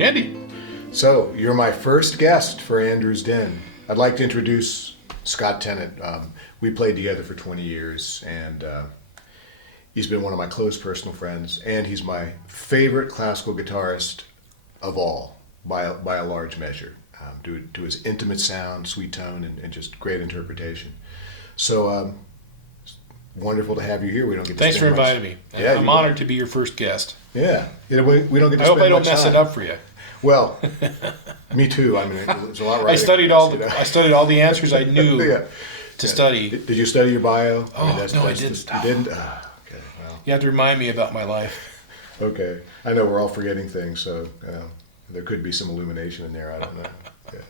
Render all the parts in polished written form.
Andy. So, you're my first guest for Andrew's Den. I'd like to introduce Scott Tennant. We played together for 20 years, and he's been one of my close personal friends, and he's my favorite classical guitarist of all, by a large measure, due to his intimate sound, sweet tone, and just great interpretation. So, wonderful to have you here. We don't get to Thanks for spend much- inviting me. Yeah, I'm honored to be your first guest. Yeah, we don't get to I hope spend I don't much mess time. it up for you. Well, me too. I mean, there's a lot right. I studied all the answers I knew Yeah. to study. Did you study your bio? Oh, no, I didn't. You didn't? Okay, well, You have to remind me about my life. okay. I know we're all forgetting things, so there could be some illumination in there. I don't know. Yeah.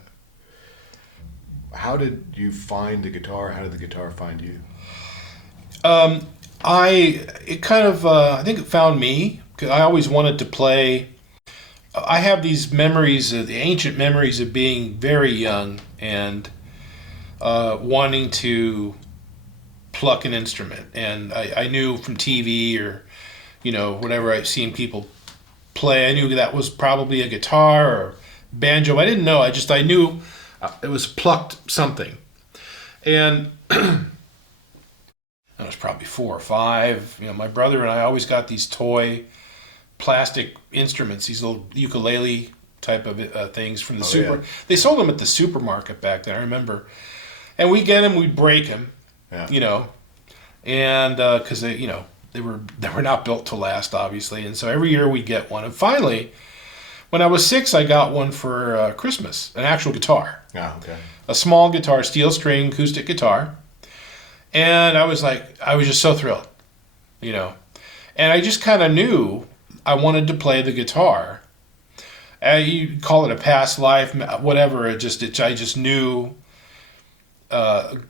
How did you find the guitar? How did the guitar find you? I think it found me, because I always wanted to play. I have these memories, the ancient memories of being very young and wanting to pluck an instrument. And I knew from TV or, whenever I've seen people play, I knew that was probably a guitar or banjo. I didn't know. I knew it was plucked something. And I was probably 4 or 5. My brother and I always got these toy plastic instruments, these little ukulele type of things from the Yeah. They sold them at the supermarket back then, I remember. And we get them, we'd break them, and because they were not built to last, obviously. And so every year we get one. And finally, when I was 6, I got one for Christmas, an actual guitar. Ah, okay. A small guitar, steel string acoustic guitar. And I was just so thrilled, And I just kind of knew I wanted to play the guitar. You call it a past life, whatever. I just knew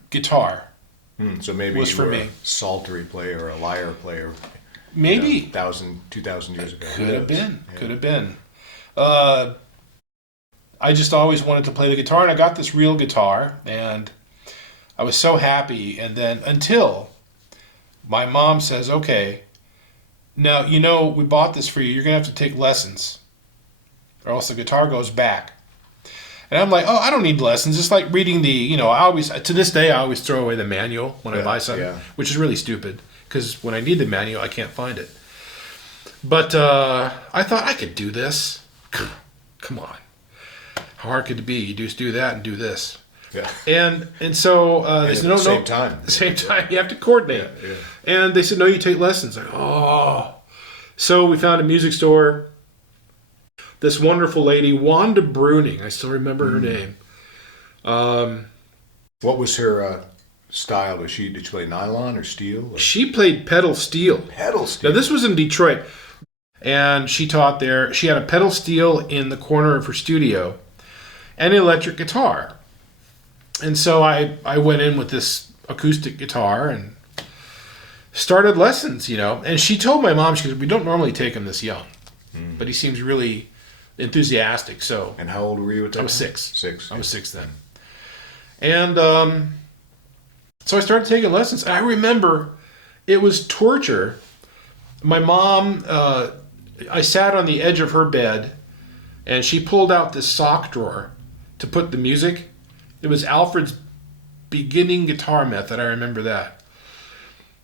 guitar. So maybe was you for were me. a psaltery player or a lyre player. Maybe 2,000 years ago. could have been. Yeah. Could have been. I just always wanted to play the guitar, and I got this real guitar, and I was so happy. And then until my mom says, "Okay, now we bought this for you. You're gonna have to take lessons, or else the guitar goes back." And I'm like, "Oh, I don't need lessons." It's like reading I always, to this day, I always throw away the manual when I buy something, which is really stupid because when I need the manual, I can't find it. But I thought I could do this. Come on, how hard could it be? You just do that and do this. Yeah. And so they said, "No, same time. the same time. You have to coordinate." Yeah. And they said, "No, you take lessons." Like, oh. So we found a music store. This wonderful lady, Wanda Bruning, I still remember her name. What was her style? Did she play nylon or steel? Or? She played pedal steel. Pedal steel. Now this was in Detroit, and she taught there. She had a pedal steel in the corner of her studio, and an electric guitar. And so I went in with this acoustic guitar and started lessons, And she told my mom, she goes, "We don't normally take him this young, but he seems really enthusiastic." So. And how old were you at that I was time? 6. 6. I was 6 then. And so I started taking lessons. And I remember it was torture. My mom, I sat on the edge of her bed, and she pulled out this sock drawer to put the music. It was Alfred's beginning guitar method. I remember that.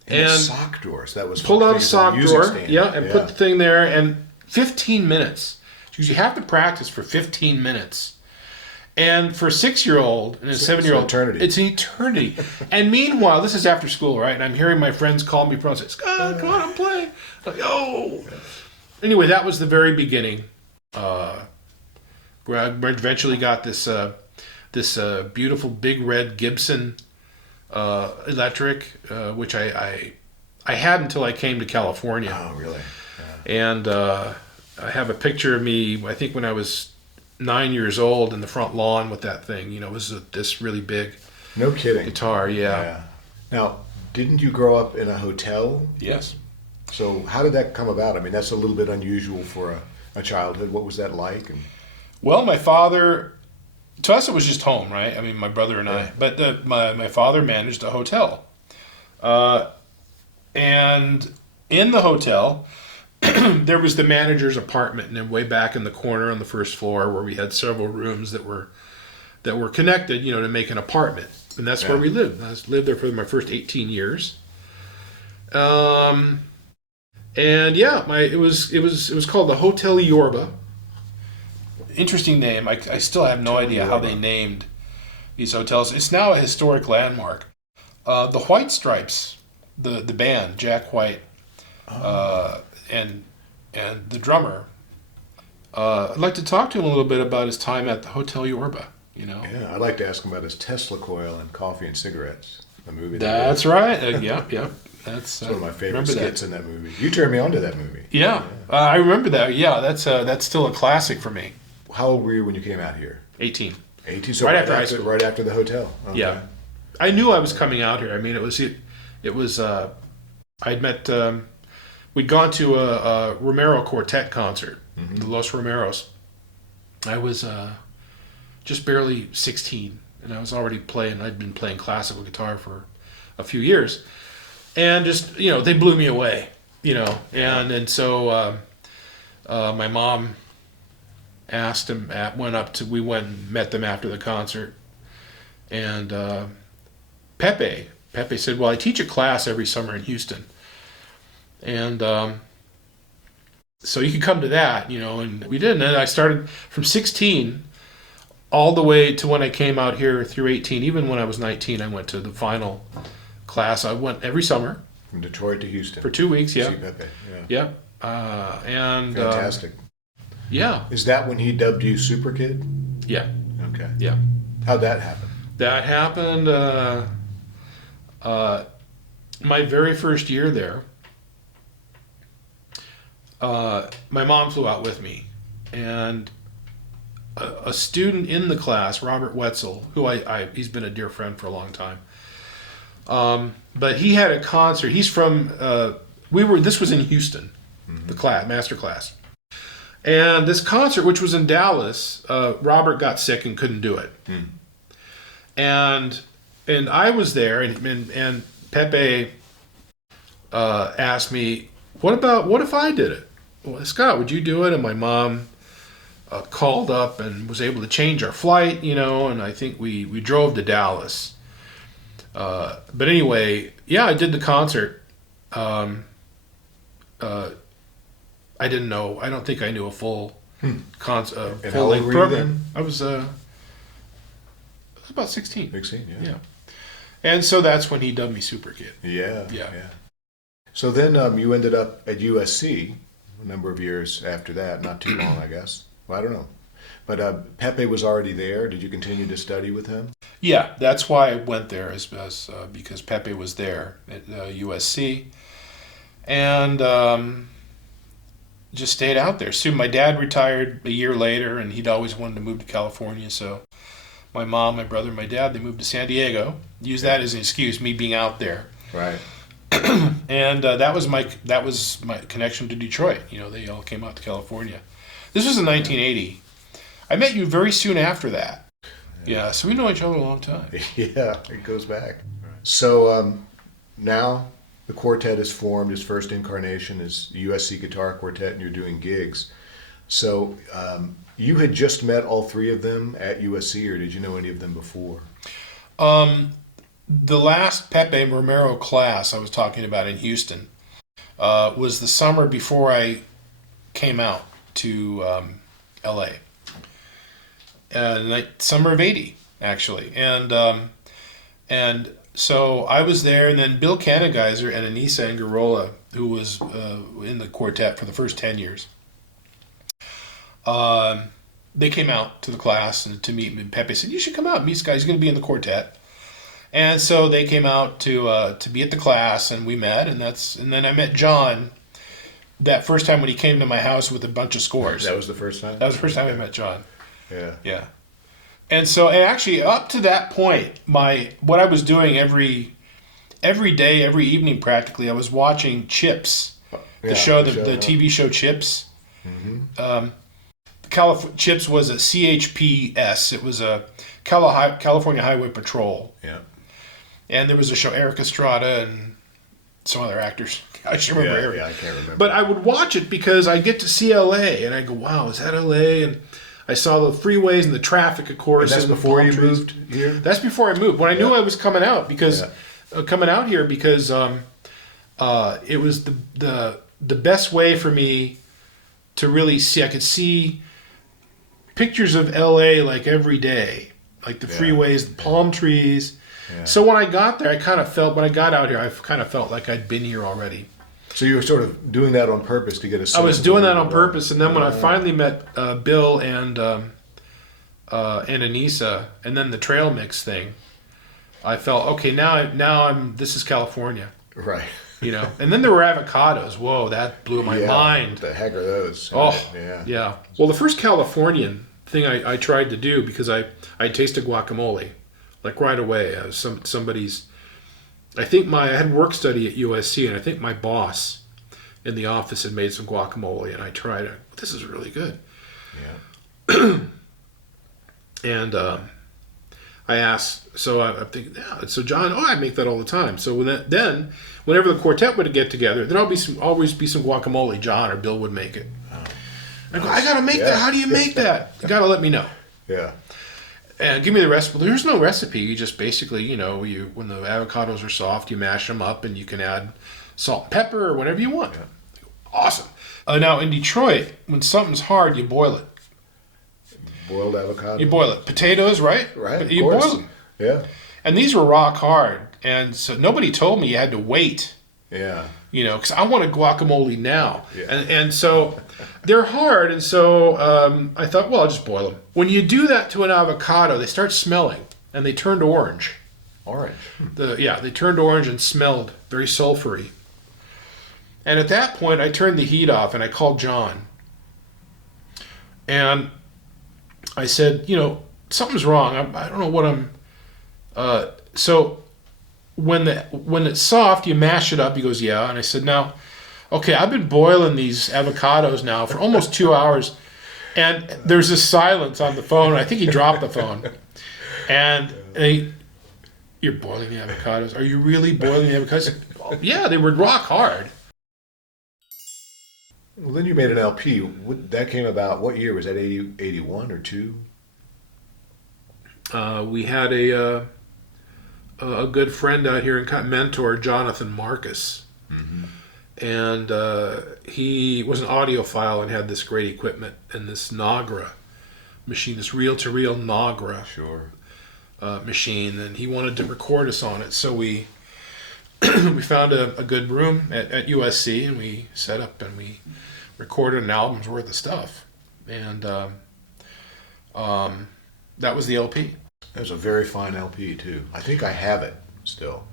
And sock drawers. That was pulled out a sock drawer. stand. And put the thing there. And 15 minutes. Because you have to practice for 15 minutes. And for a 6-year-old and a 7-year-old, it's an eternity. And meanwhile, this is after school, right? And I'm hearing my friends call me from and say, "Scott, come on, I'm playing." I'm like, oh. Anyway, that was the very beginning. Where I eventually got this beautiful big red Gibson electric, which I had until I came to California. Oh, really? Yeah. And I have a picture of me, I think when I was 9 years old, in the front lawn with that thing. It was this really big No kidding. guitar, yeah. Now, didn't you grow up in a hotel? Yes. So how did that come about? I mean, that's a little bit unusual for a childhood. What was that like? Well, my father, to us it was just home, right? I mean, my brother and I. But my father managed a hotel. And in the hotel, there was the manager's apartment, and then way back in the corner on the first floor where we had several rooms that were connected, to make an apartment, and that's where we lived. I lived there for my first 18 years. And it was called the Hotel Yorba. Interesting name. I still have no idea how they named these hotels. It's now a historic landmark. The White Stripes, the band, Jack White, and the drummer. I'd like to talk to him a little bit about his time at the Hotel Yorba. Yeah, I'd like to ask him about his Tesla coil and coffee and cigarettes. The movie. That's right. Yeah. That's one of my favorite skits in that movie. You turned me on to that movie. Yeah. I remember that. Yeah, that's still a classic for me. How old were you when you came out here? 18. 18. So right after high school. Right after the hotel. Okay. Yeah. I knew I was coming out here. I mean, it was. I'd met. We'd gone to a Romero quartet concert, the Los Romeros. I was just barely 16, and I was already playing. I'd been playing classical guitar for a few years, and just they blew me away. And so my mom asked him. We went and met them after the concert, and Pepe said, "Well, I teach a class every summer in Houston, and so you could come to that." And we did. And then I started from 16 all the way to when I came out here through 18. Even when I was 19, I went to the final class. I went every summer. From Detroit to Houston. For 2 weeks, yeah. See Pepe, yeah. And fantastic. Yeah. Is that when he dubbed you Super Kid? Yeah. Okay. Yeah. How'd that happen? That happened my very first year there. My mom flew out with me, and a student in the class, Robert Wetzel, who he's been a dear friend for a long time. But he had a concert. He's from this was in Houston, the master class. And this concert, which was in Dallas, Robert got sick and couldn't do it. And I was there, and Pepe asked me, what if I did it? Well, Scott, would you do it? And my mom called up and was able to change our flight, and I think we drove to Dallas. But anyway, yeah, I did the concert. I didn't know. I don't think I knew a full full-length program. I was about 16. 16, yeah. And so that's when he dubbed me Super Kid. Yeah. So then you ended up at USC a number of years after that. Not too long, I guess. Well, I don't know. But Pepe was already there. Did you continue to study with him? Yeah, that's why I went there, because Pepe was there at USC. And just stayed out there. Soon my dad retired a year later, and he'd always wanted to move to California. So my mom, my brother, and my dad, they moved to San Diego. Use that as an excuse, me being out there. Right. And that was my connection to Detroit. They all came out to California. This was in 1980. I met you very soon after that. Yeah, so we know each other a long time. Yeah, it goes back. So now the quartet is formed. Its first incarnation is USC Guitar Quartet, and you're doing gigs. So you had just met all three of them at USC, or did you know any of them before? The last Pepe Romero class I was talking about in Houston was the summer before I came out to L.A. Summer of '80, actually, and so I was there, and then Bill Canageiser and Anissa Angarola, who was in the quartet for the first 10 years, they came out to the class and to meet me. And Pepe said, "You should come out and meet Scott. He's going to be in the quartet." And so they came out to be at the class, and we met, and then I met John that first time when he came to my house with a bunch of scores. That was the first time? That was the first time I met John. Yeah. And so, and actually, up to that point, what I was doing every day, every evening, practically, I was watching Chips, the TV show Chips. Mm-hmm. Chips was a CHPS. It was a California Highway Patrol. Yeah. And there was a show, Eric Estrada some other actors. I should remember. Yeah, I can't remember. But I would watch it because I get to see LA, and I go, wow, is that LA? And I saw the freeways and the traffic, of course. And that's and before palm you trees. moved here? That's before I moved. When I knew I was coming out, because coming out here because it was the best way for me to really see. I could see pictures of LA like every day, like the freeways, the palm trees. Yeah. So when I got there, when I got out here, I kind of felt like I'd been here already. So you were sort of doing that on purpose to get a sense. I was doing that on purpose, and then when I finally met Bill and Anissa, and then the trail mix thing, I felt, okay, now this is California, right? You know. And then there were avocados. Whoa, that blew my mind. What the heck are those? Oh, yeah. Well, the first Californian thing I tried to do, because I tasted guacamole, like right away. Somebody's. I had work study at USC, and I think my boss in the office had made some guacamole, and I tried it. This is really good. Yeah. And I asked, so I'm thinking, so John, I make that all the time. So whenever the quartet would get together, there'd always be some guacamole. John or Bill would make it. Oh, I go, I gotta make that. How do you make that? You gotta let me know. Yeah. And give me the recipe. There's no recipe. You just basically, when the avocados are soft, you mash them up, and you can add salt and pepper or whatever you want. Yeah. Awesome. Now in Detroit, when something's hard, you boil it. Boiled avocado. You boil it. Potatoes, right? Right. But you boil them. Yeah. And these were rock hard, and so nobody told me you had to wait. Yeah. Because I wanted guacamole now. Yeah. And so they're hard, and so I thought, well, I'll just boil them. When you do that to an avocado, they start smelling, and they turned orange. Orange? They turned orange and smelled very sulfury. And at that point, I turned the heat off, and I called John. And I said, something's wrong. I don't know what I'm... So when it's soft, you mash it up. He goes, yeah. And I said, now, okay, I've been boiling these avocados now for almost 2 hours, and there's this silence on the phone. I think he dropped the phone. And you're boiling the avocados? Are you really boiling the avocados? Yeah, they were rock hard. Well, then you made an LP. That came about, what year? Was that 81 or 2? We had a good friend out here and mentor, Jonathan Marcus. Mm-hmm. And he was an audiophile and had this great equipment and this Nagra machine, this reel-to-reel Nagra machine, and he wanted to record us on it. So we found a good room at USC, and we set up and we recorded an album's worth of stuff. And that was the LP. It was a very fine LP, too. I think I have it still.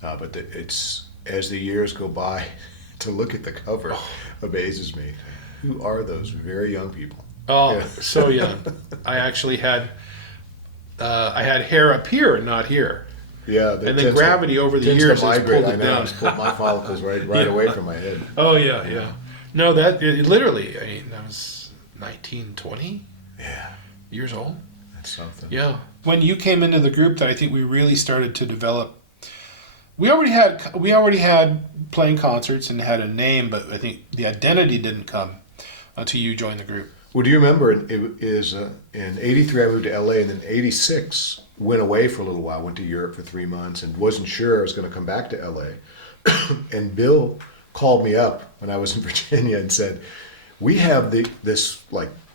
But it's, as the years go by, to look at the cover amazes me. Who are those very young people? Oh, yeah. So young. I actually had hair up here and not here. Yeah. And then gravity over the years has pulled it down. It's pulled my follicles right away from my head. Oh, yeah. No, that literally, that was 19, 20 years old. That's something. Yeah. When you came into the group, that I think we really started to develop. We already had playing concerts and had a name, but I think the identity didn't come until you joined the group. Well, do you remember? It is in '83 I moved to LA, and then '86 went away for a little while. Went to Europe for 3 months, and wasn't sure I was going to come back to LA. And Bill called me up when I was in Virginia and said, "We have this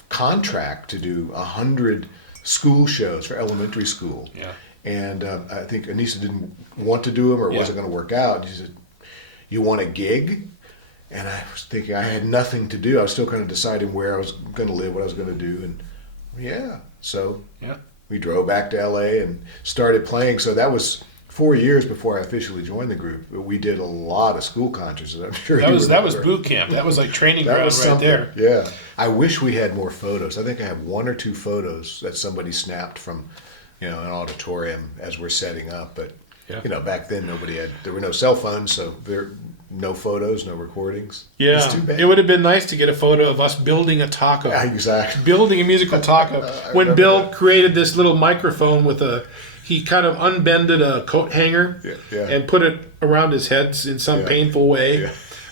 contract to do 100 school shows for elementary school." Yeah. And I think Anissa didn't want to do them, or it wasn't going to work out. She said, "You want a gig?" And I was thinking I had nothing to do. I was still kind of deciding where I was going to live, what I was going to do. And so we drove back to LA and started playing. So that was 4 years before I officially joined the group. We did a lot of school concerts. I'm sure that was boot camp. That was like training ground right there. Yeah. I wish we had more photos. I think I have 1 or 2 photos that somebody snapped from, an auditorium as we're setting up. But back then there were no cell phones, so no photos, no recordings. Yeah, It's too bad. it would have been nice to get a photo of us building a taco. Yeah, exactly. Building a musical taco. When remember Bill that. created this little microphone he kind of unbended a coat hanger Yeah. and put it around his head in some painful way,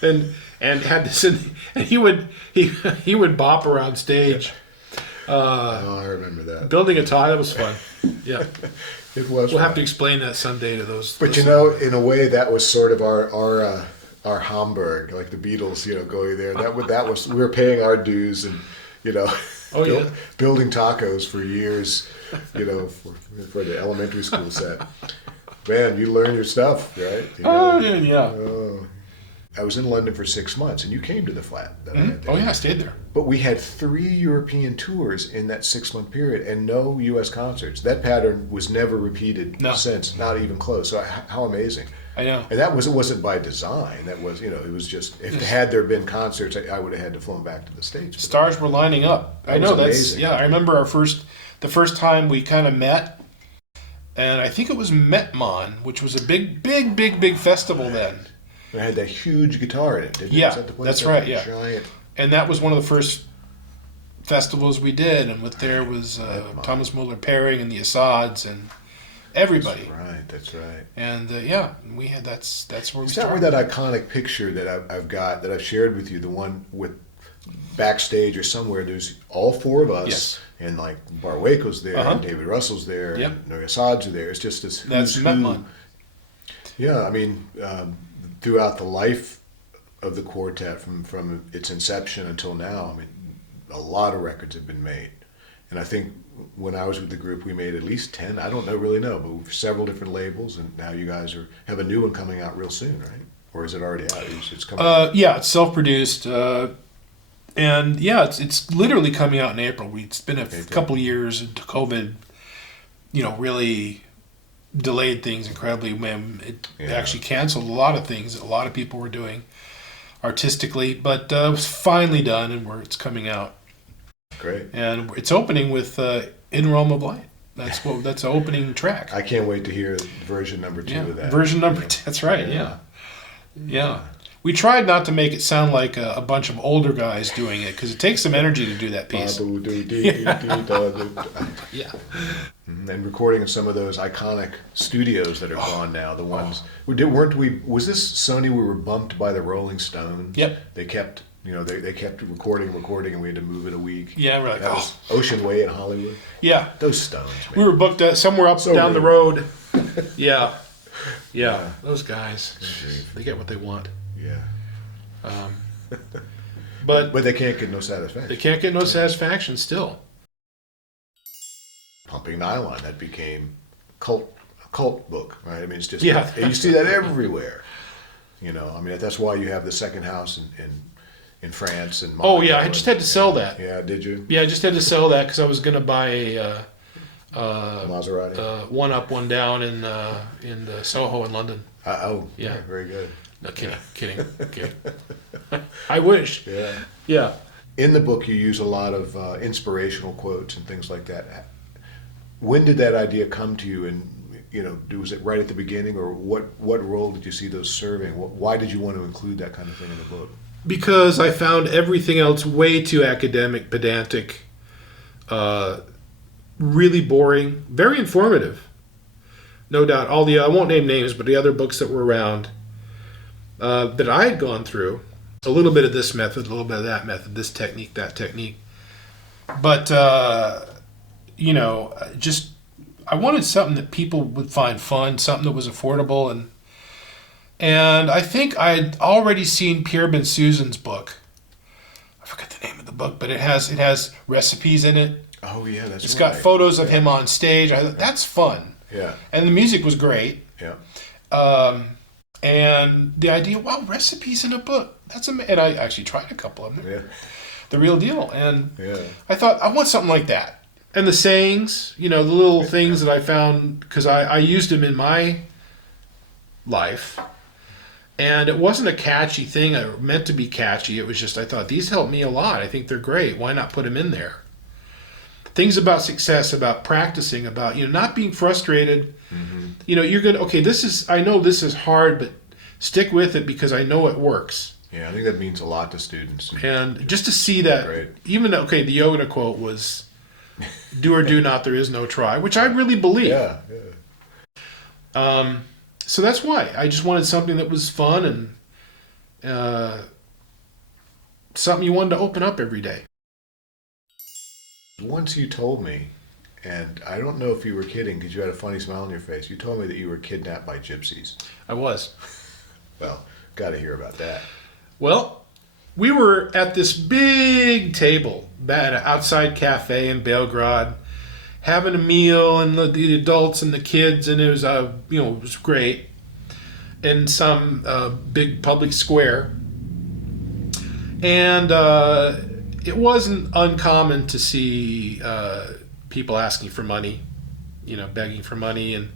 Yeah. and had this and he would bop around stage. I remember that. Building a taco, that was fun. Yeah, It was. we'll have fun. to explain that someday to those. But you know, in a way, that was sort of our Hamburg, like the Beatles, going there. That was we were paying our dues and building tacos for years, for the elementary school set. Man, you learn your stuff, right? Yeah. Oh. I was in London for 6 months, and you came to the flat that I had there. Oh yeah, I stayed there. But we had 3 European tours in that 6-month period and no U.S. concerts. That pattern was never repeated since, not even close. So how amazing. I know. And it wasn't by design. That was, it was just, had there been concerts, I would have had to flown back to the States. Stars were lining up. I know, that's amazing. yeah. I remember the first time we kind of met, and I think it was Metmon, which was a big festival then. It had that huge guitar in it, didn't it? Yeah, Was that the place? that's That right. Yeah, giant. and that was one of the first festivals we did, and there was Thomas Muller Pairing and the Assads and everybody. That's right. And we had that's where we Is that started. where that iconic picture that I've got, that I've shared with you, the one with backstage or somewhere, there's all 4 of us, Yes. and like Barwaco's there, and David Russell's there, Yep. and the Assads are there. It's just this That's who's Metmon. who. Yeah, I mean, throughout the life of the quartet, from its inception until now, I mean, a lot of records have been made. And I think when I was with the group, we made at least 10. I don't really know, but we've several different labels, and now you guys have a new one coming out real soon, right? Or is it already out? It's coming out. Yeah, it's self-produced, and yeah, it's literally coming out in April. It's been a couple years into COVID, really delayed things incredibly. It actually canceled a lot of things that a lot of people were doing artistically, but it was finally done, and it's coming out. Great. And it's opening with In Realm of Light. That's the opening track. I can't wait to hear version number 2 of that. Version number 2. That's right. Yeah. We tried not to make it sound like a bunch of older guys doing it, because it takes some energy to do that piece. Yeah. And recording in some of those iconic studios that are gone now. The ones weren't we? Was this Sony? We were bumped by the Rolling Stones. Yep. They kept, they kept recording, and we had to move it a week. Yeah, we're like, that was Ocean Way in Hollywood. Yeah. Those Stones. Man. We were booked somewhere up down the road. Yeah. Those guys, they get what they want. Yeah. But they can't get no satisfaction. They can't get no satisfaction still. Pumping Nylon, that became a cult book, right? I mean, it's just, Yeah. you see that everywhere. I mean, that's why you have the second house in France and Oh yeah, I just had to sell that. Yeah, did you? Yeah, I just had to sell that because I was going to buy a Maserati. one up, one down in the Soho in London. Yeah, very good. No, kidding. I wish. Yeah. In the book, you use a lot of inspirational quotes and things like that. When did that idea come to you? And was it right at the beginning, or what role did you see those serving? Why did you want to include that kind of thing in the book? Because I found everything else way too academic, pedantic, really boring, very informative. No doubt. I won't name names, but the other books that were around that I had gone through, a little bit of this method, a little bit of that method, this technique, that technique. But, just I wanted something that people would find fun, something that was affordable. And I think I had already seen Pierre Bensusan's book. I forget the name of the book, but it has recipes in it. Oh, yeah, that's right. It's got photos of him on stage. I thought, that's fun. Yeah. And the music was great. Yeah. And the idea, wow, recipes in a book. That's amazing. And I actually tried a couple of them. Yeah. The real deal. And Yeah. I thought, I want something like that. And the sayings, the little things that I found, because I used them in my life. And it wasn't a catchy thing. I meant to be catchy. It was just, I thought, these help me a lot. I think they're great. Why not put them in there? Things about success, about practicing, about, not being frustrated. Mm-hmm. You're going to, okay, I know this is hard, but stick with it because I know it works. Yeah, I think that means a lot to students. And just to see that, Great. even though, the Yoda quote was, "Do or do not, there is no try," which I really believe. Yeah. So that's why I just wanted something that was fun and something you wanted to open up every day. Once you told me, and I don't know if you were kidding because you had a funny smile on your face, you told me that you were kidnapped by gypsies. I was. Well, got to hear about that. Well, we were at this big table at an outside cafe in Belgrade, having a meal, and the adults and the kids, and it was it was great, in some big public square, and it wasn't uncommon to see people asking for money, begging for money,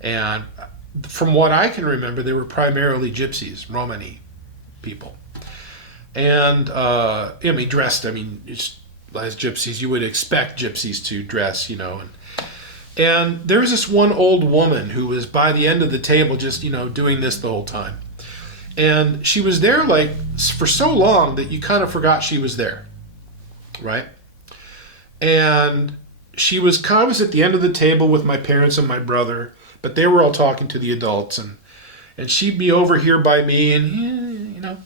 and from what I can remember, they were primarily gypsies, Romani people, and dressed. Just as gypsies, you would expect gypsies to dress, and there was this one old woman who was by the end of the table just, doing this the whole time. And she was there for so long that you kind of forgot she was there, right? And she was I was at the end of the table with my parents and my brother, but they were all talking to the adults, and she'd be over here by me, and,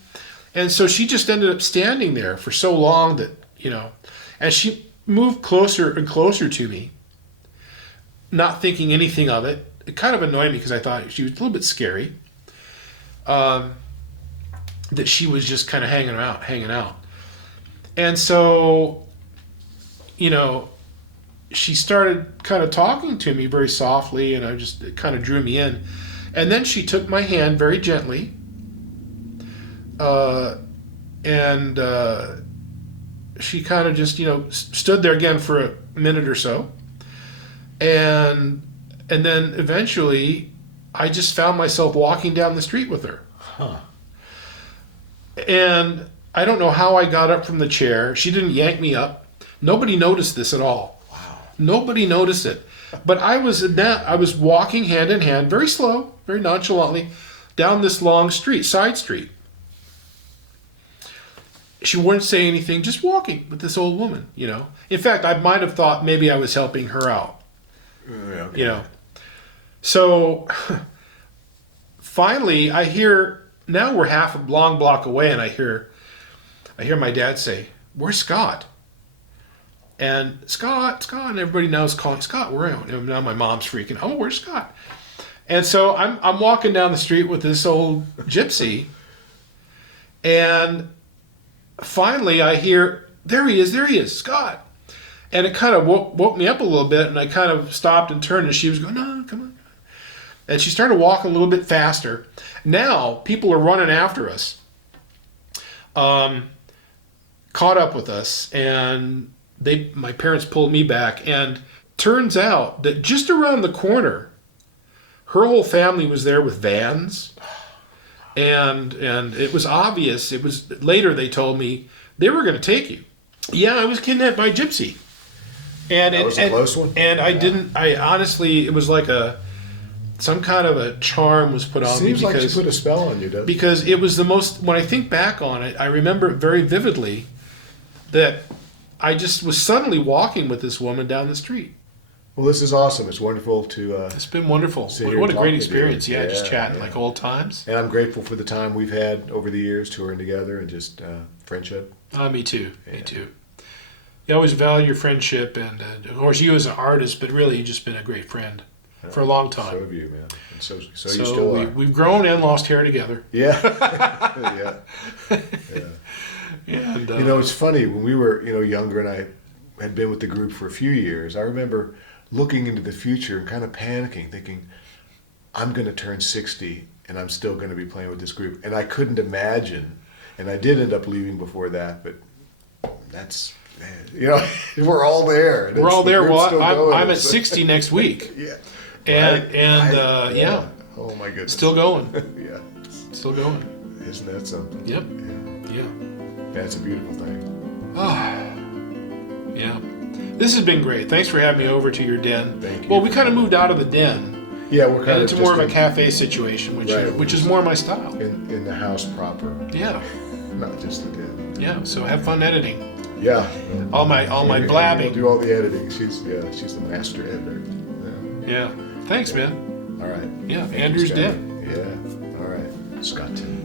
and so she just ended up standing there for so long that, and she moved closer and closer to me, not thinking anything of it. It kind of annoyed me because I thought she was a little bit scary. That she was just kind of hanging out. And so, she started kind of talking to me very softly, and it kind of drew me in. And then she took my hand very gently, and she kind of just, stood there again for a minute or so. And then eventually I just found myself walking down the street with her. Huh. And I don't know how I got up from the chair. She didn't yank me up. Nobody noticed this at all. Wow. Nobody noticed it. But I was walking hand in hand, very slow, very nonchalantly, down this long side street. She wouldn't say anything, just walking with this old woman, In fact, I might have thought maybe I was helping her out. Okay. So finally I hear, now we're half a long block away, and I hear my dad say, "Where's Scott?" And Scott, and everybody now is calling, "Scott, where am I?" And now my mom's freaking, "Oh, where's Scott?" And so I'm walking down the street with this old gypsy, and finally I hear, there he is, Scott. And it kind of woke me up a little bit, and I kind of stopped and turned, and she was going, "No, come on." And she started walking a little bit faster. Now people are running after us, caught up with us, and my parents pulled me back. And turns out that just around the corner, her whole family was there with vans, and it was obvious. It was later they told me they were going to take you. Yeah, I was kidnapped by a gypsy. And that was a close one. And I honestly, it was like some kind of a charm was put on me. Seems like she put a spell on you, doesn't it? Because it was the most, when I think back on it, I remember it very vividly that I just was suddenly walking with this woman down the street. Well, this is awesome. It's wonderful to it's been wonderful. What a great experience. Yeah, just chatting yeah. like old times. And I'm grateful for the time we've had over the years touring together and just friendship. Me too. Yeah. Me too. You always value your friendship, and of course you as an artist, but really you've just been a great friend for a long time. So have you, man. And so you still are. We've grown and lost hair together. Yeah. Yeah. And, it's funny, when we were younger and I had been with the group for a few years, I remember looking into the future and kind of panicking, thinking, I'm going to turn 60 and I'm still going to be playing with this group. And I couldn't imagine, and I did end up leaving before that, but that's, we're all there. We're all there. Well, I'm at so. 60 next week. Yeah. Yeah. Oh my goodness. Still going. Yeah. Still going. Isn't that something? Yep. Yeah. That's a beautiful thing. Yeah. This has been great. Thanks for having me over to your den. Thank you. Well, we kind of moved out of the den Yeah, we're kind And of it's just more of a cafe situation, which is more my style. in the house proper, Yeah, not just the den. yeah. So have fun editing. Yeah. All my Amy will blabbing. do all the editing. She's the master editor. Yeah. Yeah. Thanks, man. All right. Yeah. Thank you, Andrew's Scotty. Den. Yeah. All right. Scott Tennant.